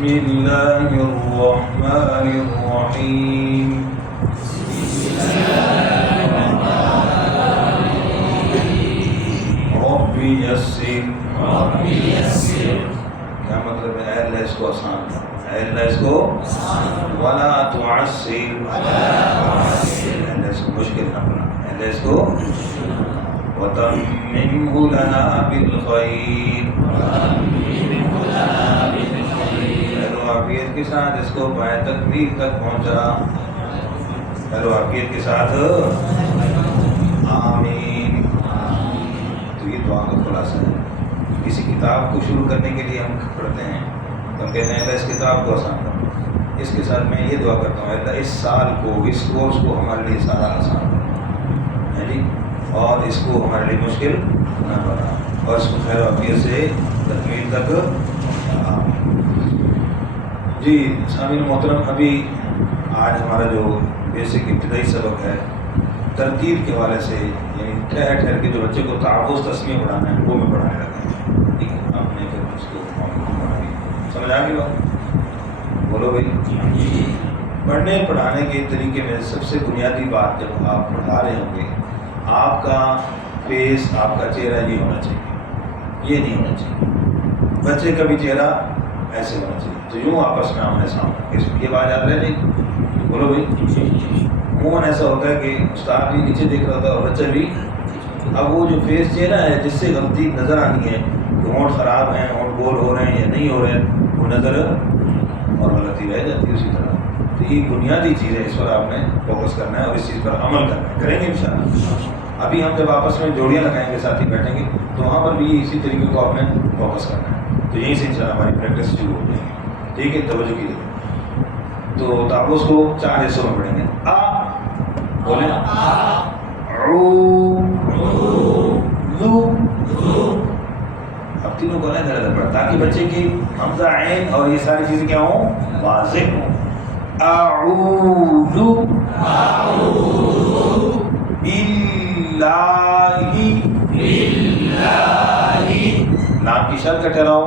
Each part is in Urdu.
بسم اللہ الرحمن الرحیم. ربی یسر. کیا مطلب ہے؟ اے اللہ اس کو آسان کر، اے اللہ اس کو ولا تعسر، اے اللہ اس کو مشکل نہ بنا، اے اللہ اس کو وتممہ لنا بالخیر، عافیت کے ساتھ اس کو پائے تکمیل تک پہنچا. ہیلو عافیت کے ساتھ آمین. تو یہ دعا کا خلاصہ ہے. کسی کتاب کو شروع کرنے کے لیے ہم پڑھتے ہیں تو ہم کہتے ہیں اللہ اس کتاب کو آسان کر. اس کے ساتھ میں یہ دعا کرتا ہوں اللہ اس سال کو، اس کورس کو ہمارے لیے سارا آسان کر، یعنی اور اس کو ہمارے لیے مشکل نہ بنا، اور اس کو خیر و عافیت سے تکمیل تک. جی سامعین محترم، ابھی آج ہمارا جو بیسک ابتدائی سبق ہے ترتیب کے حوالے سے، یعنی ٹھہر ٹھہر کے جو بچے کو تعوذ تسمیہ پڑھانا ہے وہ میں پڑھانے لگا ہوں. ٹھیک ہے، آپ نے پھر اس کو سمجھ آ گئی بات؟ بولو بھائی. پڑھنے پڑھانے کے طریقے میں سب سے بنیادی بات، جب آپ پڑھا رہے ہوں گے آپ کا فیس، آپ کا چہرہ یہ ہونا چاہیے، یہ نہیں ہونا چاہیے. بچے کا بھی چہرہ ایسے ہونا چاہیے تو یوں آپس میں آمنے سامنے. یہ بات یاد رہے نہیں؟ بولو بھائی. عموماً ایسا ہوتا ہے کہ استاد بھی نیچے دیکھ رہا ہوتا ہے اور بچہ بھی. اب وہ جو فیس چہرہ ہے جس سے غلطی نظر آنی ہے کہ ہونٹ خراب ہیں، ہونٹ گول ہو رہے ہیں یا نہیں ہو رہے ہیں، وہ نظر اور غلطی رہ جاتی ہے اسی طرح. تو یہ بنیادی چیز ہے، اس پر آپ نے فوکس کرنا ہے اور اس چیز پر عمل کرنا ہے. کریں گے انشاءاللہ. ابھی ہم جب آپس میں جوڑیاں لگائیں گے، ساتھی بیٹھیں گے تو وہاں پر بھی اسی طریقے کو آپ نے فوکس کرنا ہے. تو یہیں سے انشاءاللہ ہماری پریکٹس شروع ہو جائے گی. ٹھیک ہے، توجہ کیجیے. تو تعوذ کو 4 حصوں میں پڑھیں گے. آ بولیں، عو، لو. اب تینوں کو ادھر ادھر پڑھا تاکہ بچے کی حمزہ عین اور یہ ساری چیزیں کیا ہوں؟ واضح ہوں. اعوذ باللہ. نام کی شد کا ٹھہراؤ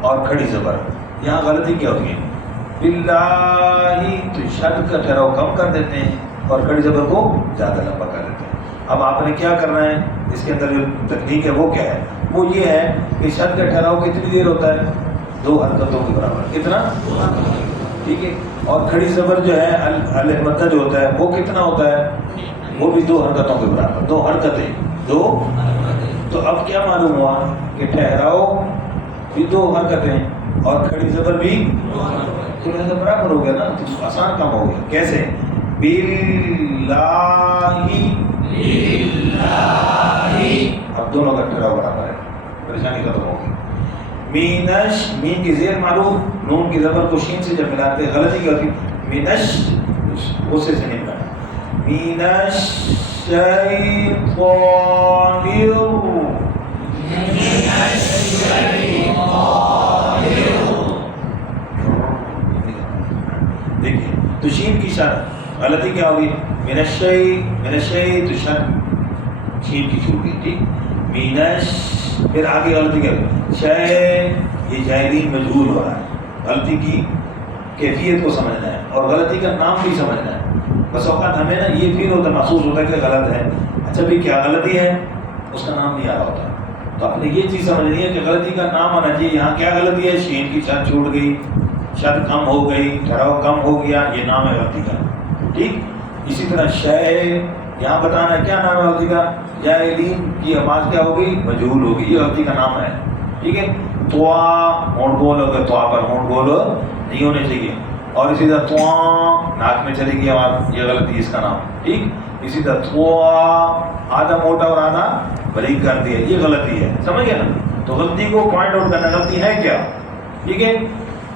اور کھڑی زبر. یہاں غلطی کیا ہوتی ہے؟ باللہ تو شد کا ٹھہراؤ کم کر دیتے ہیں اور کھڑی زبر کو زیادہ لمبا کر دیتے ہیں. اب آپ نے کیا کرنا ہے، اس کے اندر جو تکنیک ہے وہ کیا ہے؟ وہ یہ ہے کہ شد کا ٹھہراؤ کتنی دیر ہوتا ہے؟ 2 حرکتوں کے برابر. کتنا؟ ٹھیک ہے. اور کھڑی زبر جو ہے الف مدہ جو ہوتا ہے وہ کتنا ہوتا ہے؟ وہ بھی 2 حرکتوں کے برابر. 2 حرکتیں. تو اب کیا معلوم ہوا کہ ٹھہراؤ بھی 2 حرکتیں اور کھڑی زبر بھی 2 حرکتیں برابر ہو گیا نا. تو آسان کام ہو گیا. کیسے؟ باللہ. اب دونوں کا ٹھہراؤ برابر ہے، پریشانی ختم ہوگی. مینش، مین کی زیر معروف، نون کی زبر کو شین سے جب ملاتے ہیں غلطی کیا ہوتی؟ مینش غصے سے نہیں ملانا. مینش شیطان. دیکھیے تو شین کی شرط غلطی کیا ہوگی؟ مینشی تو شرط شین کی چھوٹ گئی. ٹھیک. مینش پھر آگے غلطی کیا ہوگی؟ شے، یہ جاہلین مجہول ہو رہا ہے. غلطی کی کیفیت کو سمجھنا ہے اور غلطی کا نام بھی سمجھنا ہے. بس اوقات ہمیں نا یہ فیل ہوتا ہے، محسوس ہوتا ہے کہ غلط ہے. اچھا بھی کیا غلطی ہے؟ اس کا نام نہیں آ رہا ہوتا. تو آپ نے یہ چیز سمجھنی ہے کہ غلطی کا نام آنا چاہیے. یہاں کیا غلطی ہے؟ شین کی شد چھوٹ گئی، شد کم ہو گئی، ٹھہراؤ کم ہو گیا، یہ نام ہے غلطی کا. ٹھیک. اسی طرح شے، یہاں بتانا ہے کیا نام ہے غلطی کا؟ جاہلین کی آواز کیا ہوگی؟ مجہول ہوگی. یہ غلطی کا نام ہے. ٹھیک ہے. توا، ہونٹ گول ہو گئے، توا پر ہونٹ گول نہیں ہونے چاہیے. اور اسی طرح تواں، ناک میں چلے گی آواز، یہ غلطی ہے اس کا نام. ٹھیک. اسی طرح توا، آدھا موٹا اور آدھا بریک کر دیا، یہ غلطی ہے. سمجھ گیا نا؟ تو غلطی کو پوائنٹ آؤٹ کرنا، غلطی ہے کیا. ٹھیک ہے.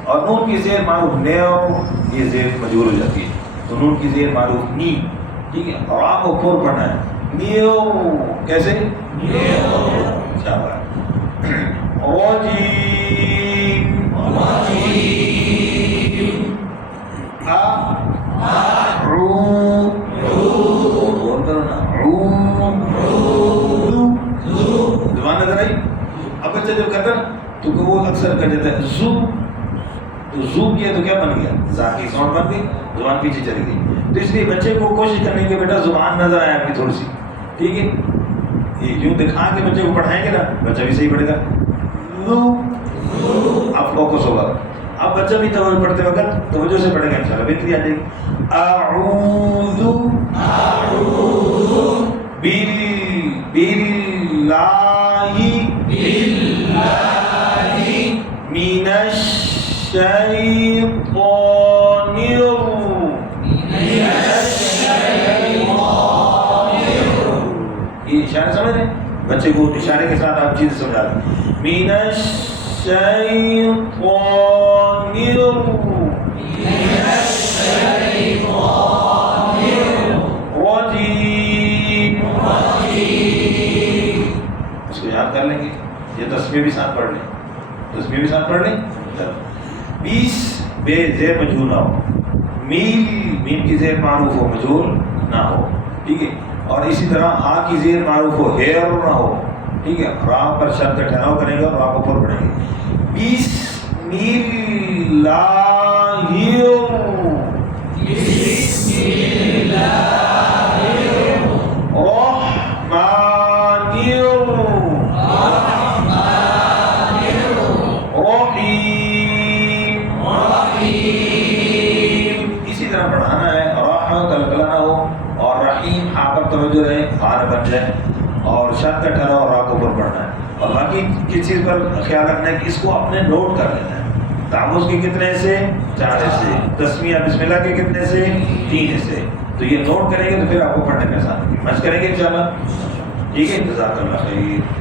اور نون کی زیر معروف نیو، یہ زیر مجہول ہو جاتی ہے تو نون کی زیر معروف نی. ٹھیک ہے. اور آپ کو کھول پڑھنا ہے نیو. کیسے؟ شاباش. رجیم. بول کرو نا. زبان نظر آئی؟ اب بچہ جب کرتا نا تو وہ اکثر کر دیتا ہے زو. تو زو کیا تو کیا بن گیا؟ زا کی ساؤنڈ بن گئی، زبان پیچھے چلی گئی. تو اس لیے بچے کو کوشش کرنے کی بیٹا زبان نظر آئے آپ کی تھوڑی سی، ٹھیک ہے. یہ یوں دکھا کے بچے کو پڑھائیں گے نا، بچہ بھی صحیح پڑھے گا. اب فوکس ہوگا. اب بچہ بھی پڑھتے وقت توجہ سے پڑھے گا انشاءاللہ بہتری آ جائے گی. اعوذ باللہ من الشیطان یہ اشارے سمجھ رہے ہیں؟ بچے کو اشارے کے ساتھ آپ چیز سمجھا دیں. من الشیطان الرجیم. اس کو یاد کر لیں گے. یہ تسبیح بھی ساتھ پڑھ لیں، تسبیح بھی ساتھ پڑھ لیں. 20 بے زیر مجھول نہ ہو، میم کی زیر معروف ہو مجھول نہ ہو، ٹھیک ہے. اور اسی طرح ہا کی زیر معروف ہو ہیر نہ ہو، ٹھیک ہے. را پر شد کا ٹھہراؤ کریں گے اور را کو پر پڑھیں گے. بسم اللہ اسی طرح پڑھانا ہے. راہ کلکلا نہ ہو اور رحیم ہا پر توجہ رہے، ہا نہ بن جائے، اور شد کا ٹھہراؤ اور را کو پر پڑھنا ہے. اور باقی کس چیز پر خیال رکھنا ہے کہ اس کو اپنے نوٹ کر لینا ہے. تعوذ کے کتنے سے؟ 4 سے. تسمیہ بسم اللہ کے کتنے سے؟ 3 سے. تو یہ نوٹ کریں گے تو پھر آپ کو پڑھنے میں آسان ہوگی. مشق کریں گے انشاءاللہ. ٹھیک ہے، جزاک اللہ خیر.